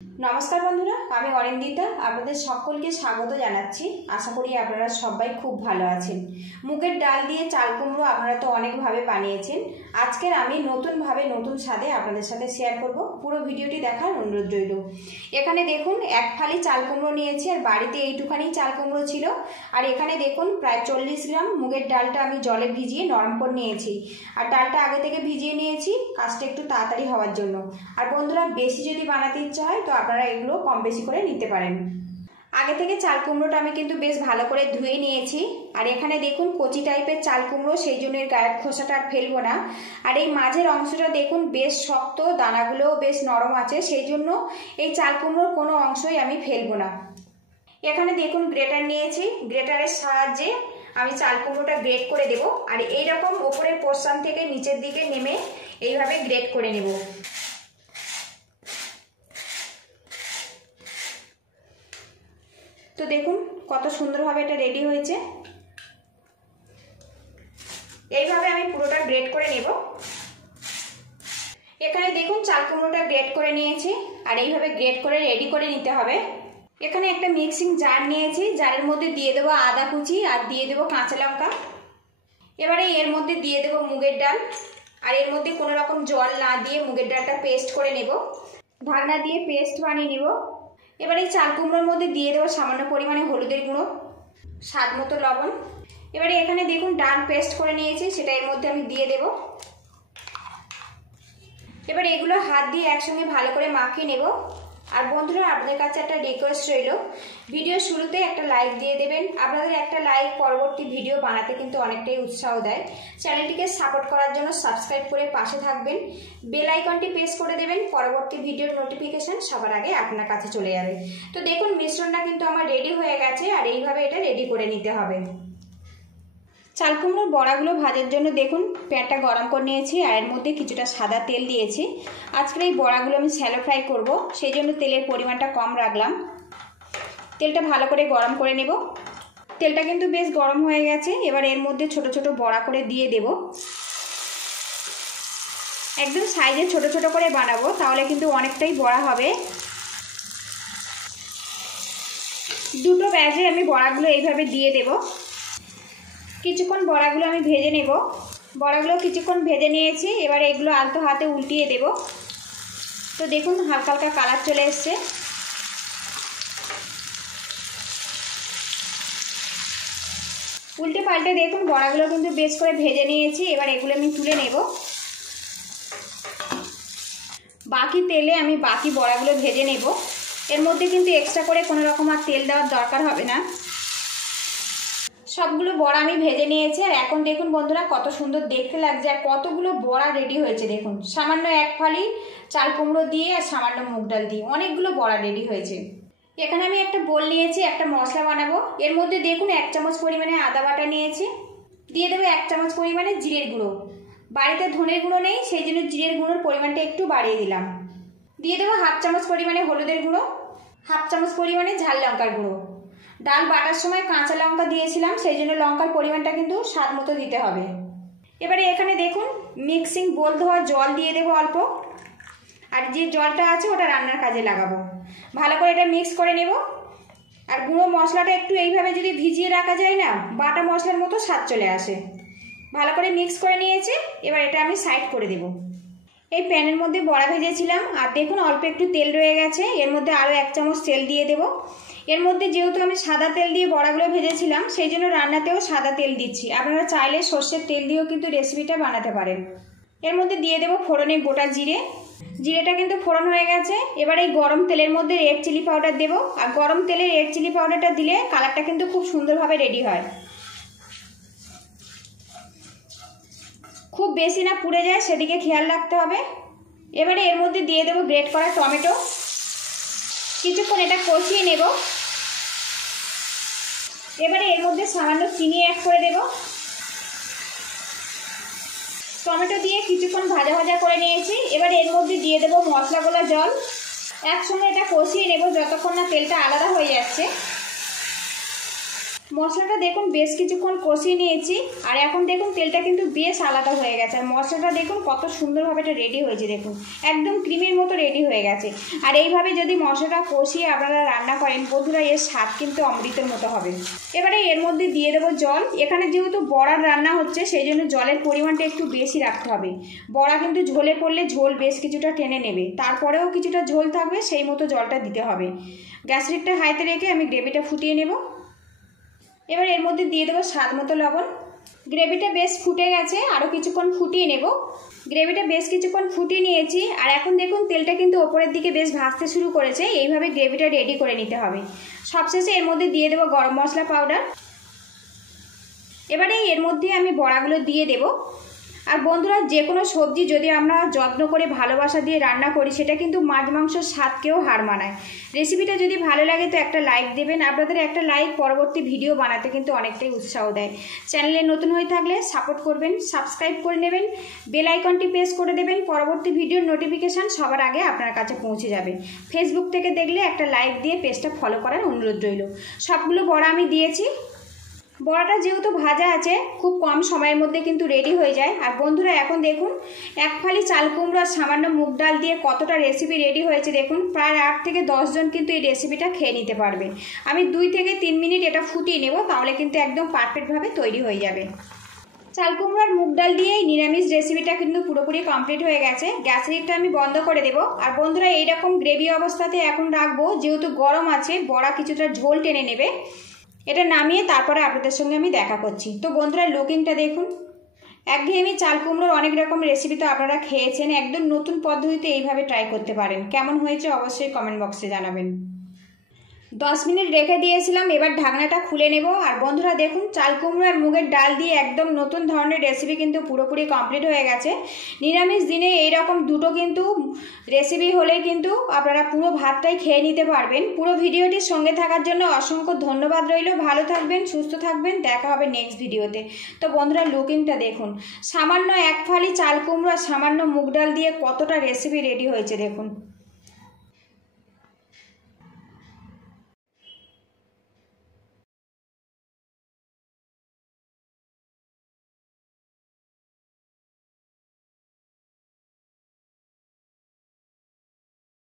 नमस्कार बंधुरा आमी अरिंदिता आपनादेर सकलके स्वागत जानाच्छि। आशा करी आपनारा सबाई खूब भालो आछेन। मुगेर डाल दिए चाल कुमड़ो आपनारा तो अनेक भावे बानिয়েছেন। आजकेर आमी नतून भावे नतून स्वादे आपनादेर साथे शेयर करब। पुरो भिडियोटी देखार अनुरोध रइल। एखाने देखुन एक फाली चाल कुमड़ो निয়েছি আর বাড়িতে এইটুখানি চাল কুমড়ো ছিল। আর এখানে দেখুন প্রায় 40 গ্রাম মুগের ডালটা আমি জলে ভিজিয়ে নরম করে নিয়েছি। আর ডালটা আগে থেকে ভিজিয়ে নিয়েছি কাজটা একটু তাড়াতাড়ি হওয়ার জন্য। আর বন্ধুরা বেশি যদি বানাতে ইচ্ছা হয় তো আপনারা এগুলো কম বেশি করে নিতে পারেন। আগে থেকে চাল কুমড়োটা আমি কিন্তু বেশ ভালো করে ধুয়ে নিয়েছি। আর এখানে দেখুন কচি টাইপের চাল কুমড়ো, সেই জন্য এর গায়ের খোসাটা আর ফেলবো না। আর এই মাঝের অংশটা দেখুন বেশ শক্ত, দানাগুলোও বেশ নরম আছে, সেই জন্য এই চাল কুমড়োর কোনো অংশই আমি ফেলবো না। এখানে দেখুন গ্রেটার নিয়েছি, গ্রেটারের সাহায্যে আমি চাল কুমড়োটা গ্রেট করে দেব। আর এইরকম ওপরের পোর্শন থেকে নিচের দিকে নেমে এইভাবে গ্রেট করে নেব। তো দেখুন কত সুন্দরভাবে এটা রেডি হয়েছে। এইভাবে আমি পুরোটা গ্রেট করে নেব। এখানে দেখুন চাল কুমড়োটা গ্রেট করে নিয়েছি আর এইভাবে গ্রেট করে রেডি করে নিতে হবে। এখানে একটা মিক্সিং জার নিয়েছি, জারের মধ্যে দিয়ে দেবো আদা কুচি আর দিয়ে দেবো কাঁচা লঙ্কা। এবারে এর মধ্যে দিয়ে দেবো মুগের ডাল আর এর মধ্যে কোনো রকম জল না দিয়ে মুগের ডালটা পেস্ট করে নেব। ঢাকনা দিয়ে পেস্ট বানিয়ে নেব। এবার এই চাল কুমড়োর মধ্যে দিয়ে দেবো সামান্য পরিমাণে হলুদের গুঁড়ো, স্বাদ মতো লবণ। এবারে এখানে দেখুন ডাল পেস্ট করে নিয়েছি, সেটা এর মধ্যে আমি দিয়ে দেব। এবার এগুলো হাত দিয়ে একসঙ্গে ভালো করে মাখিয়ে নেব। আর বন্ধুরা আপনাদের কাছে একটা রিকোয়েস্ট রইল, ভিডিও শুরুতে একটা লাইক দিয়ে দেবেন। আপনাদের একটা লাইক পরবর্তী ভিডিও বানাতে কিন্তু অনেকটাই উৎসাহ দেয়। চ্যানেলটিকে সাপোর্ট করার জন্য সাবস্ক্রাইব করে পাশে থাকবেন, বেল আইকনটি প্রেস করে দেবেন, পরবর্তী ভিডিওর নোটিফিকেশন সবার আগে আপনার কাছে চলে যাবে। তো দেখুন মিশ্রণটা কিন্তু আমার রেডি হয়ে গেছে আর এইভাবে এটা রেডি করে নিতে হবে। চাল কুমড়োর বড়াগুলো ভাজার জন্য দেখুন প্যানটা গরম করে নিয়েছি আর এর মধ্যে কিছুটা সাদা তেল দিয়েছি। আজকের এই বড়াগুলো আমি শ্যালো ফ্রাই করব, সেই জন্য তেলের পরিমাণটা কম রাখলাম। তেলটা ভালো করে গরম করে নেব। তেলটা কিন্তু বেশ গরম হয়ে গেছে। এবার এর মধ্যে ছোট ছোট বড়া করে দিয়ে দেব। একদম সাইজে ছোট ছোট করে বানাবো, তাহলে কিন্তু অনেকটাই বড়া হবে। দুটো ব্যাচে আমি বড়াগুলো এইভাবে দিয়ে দেব। কিছুক্ষণ বড়াগুলো আমি ভেজে নেব। বড়াগুলো কিছুক্ষণ ভেজে নিয়েছি, এবার এগুলো আলতো হাতে উল্টিয়ে দেব। তো দেখুন হালকা হালকা কালার চলে এসছে। উল্টে পাল্টে দেখুন বড়াগুলো কিন্তু বেশ করে ভেজে নিয়েছি। এবার এগুলো আমি তুলে নেব। বাকি তেলে আমি বাকি বড়াগুলো ভেজে নেব। এর মধ্যে কিন্তু এক্সট্রা করে কোনো রকম আর তেল দেওয়ার দরকার হবে না। সবগুলো বড়া আমি ভেজে নিয়েছি আর এখন দেখুন বন্ধুরা কত সুন্দর দেখতে লাগছে আর কতগুলো বড়া রেডি হয়েছে। দেখুন সামান্য এক ফালি চাল কুমড়ো দিয়ে আর সামান্য মুগ ডাল দিয়ে অনেকগুলো বড়া রেডি হয়েছে। এখানে আমি একটা বোল নিয়েছি, একটা মশলা বানাবো। এর মধ্যে দেখুন 1 চামচ পরিমাণে আদা বাটা নিয়েছি, দিয়ে দেবো 1 চামচ পরিমাণে জিরের গুঁড়ো। বাড়িতে ধনের গুঁড়ো নেই, সেই জন্য জিরের গুঁড়োর পরিমাণটা একটু বাড়িয়ে দিলাম। দিয়ে দেবো 1/2 চামচ পরিমাণে হলুদের গুঁড়ো, 1/2 চামচ পরিমাণে ঝাল লঙ্কার গুঁড়ো। ডাল বাটার সময় কাঁচা লঙ্কা দিয়েছিলাম, সেই জন্য লঙ্কার পরিমাণটা কিন্তু স্বাদ মতো দিতে হবে। এবারে এখানে দেখুন মিক্সিং বোল ধোয়া জল দিয়ে দেবো অল্প, আর যে জলটা আছে ওটা রান্নার কাজে লাগাবো। ভালো করে এটা মিক্স করে নেব। আর গুঁড়ো মশলাটা একটু এইভাবে যদি ভিজিয়ে রাখা যায় না, বাটা মশলার মতো স্বাদ চলে আসে। ভালো করে মিক্স করে নিয়েছি, এবার এটা আমি সাইড করে দেব। এই প্যানের মধ্যে বড়া ভেজেছিলাম আর দেখুন অল্প একটু তেল রয়ে গেছে, এর মধ্যে আরও 1 চামচ তেল দিয়ে দেব। এর মধ্যে যেহেতু আমি সাদা তেল দিয়ে বড়াগুলো ভেজেছিলাম, সেই জন্য রান্নাতেও সাদা তেল দিচ্ছি। আপনারা চাইলে সর্ষের তেল দিয়েও কিন্তু রেসিপিটা বানাতে পারেন। এর মধ্যে দিয়ে দেবো ফোড়নে গোটা জিরে। জিরেটা কিন্তু ফোড়ন হয়ে গেছে। এবার এই গরম তেলের মধ্যে রেড চিলি পাউডার দেবো। আর গরম তেলে রেড চিলি পাউডারটা দিলে কালারটা কিন্তু খুব সুন্দরভাবে রেডি হয়। খুব বেশি না পুড়ে যায় সেদিকে খেয়াল রাখতে হবে। এবারে এর মধ্যে দিয়ে দেবো গ্রেট করা টমেটো। কিছুক্ষণ এটা কষিয়ে নেব। এবারে এর মধ্যে সামান্য চিনি অ্যাড করে দেব। টমেটো দিয়ে কিছুক্ষণ ভাজা ভাজা করে নিয়েছি। এবারে এর মধ্যে দিয়ে দেবো মশলা গোলা জল। একসঙ্গে এটা কষিয়ে নেব যতক্ষণ না তেলটা আলাদা হয়ে যাচ্ছে। মশলাটা দেখুন বেশ কিছুক্ষণ কষিয়ে নিয়েছি, আর এখন দেখুন তেলটা কিন্তু বেশ আলাদা হয়ে গেছে। আর মশলাটা দেখুন কত সুন্দরভাবে এটা রেডি হয়েছে, দেখুন একদম ক্রিমের মতো রেডি হয়ে গেছে। আর এইভাবে যদি মশলাটা কষিয়ে আপনারা রান্না করেন বন্ধুরা, এর স্বাদ কিন্তু অমৃতের মতো হবে। এবারে এর মধ্যে দিয়ে দেবো জল। এখানে যেহেতু বড়ার রান্না হচ্ছে সেই জন্য জলের পরিমাণটা একটু বেশি রাখতে হবে। বড়া কিন্তু ঝোলে পড়লে ঝোল বেশ কিছুটা টেনে নেবে, তারপরেও কিছুটা ঝোল থাকবে, সেই মতো জলটা দিতে হবে। গ্যাস লিডটা হাইতে রেখে আমি গ্রেভিটা ফুটিয়ে নেব। এবার এর মধ্যে দিয়ে দেবো স্বাদ মতো লবণ। গ্রেভিটা বেশ ফুটে গেছে, আরও কিছুক্ষণ ফুটিয়ে নেব। গ্রেভিটা বেশ কিছুক্ষণ ফুটিয়ে নিয়েছি, আর এখন দেখুন তেলটা কিন্তু ওপরের দিকে বেশ ভাসতে শুরু করেছে। এইভাবে গ্রেভিটা রেডি করে নিতে হবে। সবশেষে এর মধ্যে দিয়ে দেবো গরম মশলা পাউডার। এবারে এর মধ্যে আমি বড়াগুলো দিয়ে দেব। আর বন্ধুরা, যে কোনো সবজি যদি আমরা যত্ন করে ভালোবাসা দিয়ে রান্না করি সেটা কিন্তু মাছ মাংসর স্বাদকেও হার মানায়। রেসিপিটা যদি ভালো লাগে তো একটা লাইক দেবেন। আপনাদের একটা লাইক পরবর্তী ভিডিও বানাতে কিন্তু অনেকটাই উৎসাহ দেয়। চ্যানেলে নতুন হয়ে থাকলে সাপোর্ট করবেন, সাবস্ক্রাইব করে নেবেন, বেল আইকনটি প্রেস করে দেবেন। পরবর্তী ভিডিওর নোটিফিকেশান সবার আগে আপনার কাছে পৌঁছে যাবে। ফেসবুক থেকে দেখলে একটা লাইক দিয়ে পেজটা ফলো করার অনুরোধ রইল। সবগুলো বড়া আমি দিয়েছি। বড়াটা যেহেতু ভাজা আছে খুব কম সময়ের মধ্যে কিন্তু রেডি হয়ে যায়। আর বন্ধুরা, এখন দেখুন এক ফালি চাল কুমড়ো আর সামান্য মুগ ডাল দিয়ে কতটা রেসিপি রেডি হয়েছে। দেখুন প্রায় 8 থেকে 10 জন কিন্তু এই রেসিপিটা খেয়ে নিতে পারবে। আমি 2 থেকে 3 মিনিট এটা ফুটিয়ে নেব, তাহলে কিন্তু একদম পারফেক্টভাবে তৈরি হয়ে যাবে। চাল কুমড়ো আর মুগ ডাল দিয়ে এই নিরামিষ রেসিপিটা কিন্তু পুরোপুরি কমপ্লিট হয়ে গেছে। গ্যাস লিডটা আমি বন্ধ করে দেবো। আর বন্ধুরা, এইরকম গ্রেভি অবস্থাতে এখন রাখবো, যেহেতু গরম আছে বড়া কিছুটা ঝোল টেনে নেবে। এটা নামিয়ে তারপরে আপনাদের সঙ্গে আমি দেখা করছি। তো বন্ধুরা, লুকিংটা দেখুন। একঘেয়েমি চাল কুমড়োর অনেক রকম রেসিপি তো আপনারা খেয়েছেন, একদম নতুন পদ্ধতিতে এইভাবে ট্রাই করতে পারেন। কেমন হয়েছে অবশ্যই কমেন্ট বক্সে জানাবেন। 10 মিনিট রেখে দিয়েছিলাম, এবার ঢাকনাটা খুলে নেব। আর বন্ধুরা দেখুন, চাল কুমড়ো আর মুগের ডাল দিয়ে একদম নতুন ধরনের রেসিপি কিন্তু পুরোপুরি কমপ্লিট হয়ে গেছে। নিরামিষ দিনে এইরকম দুটো কিন্তু রেসিপি হলে কিন্তু আপনারা পুরো ভাতটাই খেয়ে নিতে পারবেন। পুরো ভিডিওটির সঙ্গে থাকার জন্য অসংখ্য ধন্যবাদ রইল। ভালো থাকবেন, সুস্থ থাকবেন, দেখা হবে নেক্সট ভিডিওতে। তো বন্ধুরা, লুকিংটা দেখুন। সামান্য এক ফালি চাল কুমড়ো আর সামান্য মুগ ডাল দিয়ে কতটা রেসিপি রেডি হয়েছে দেখুন।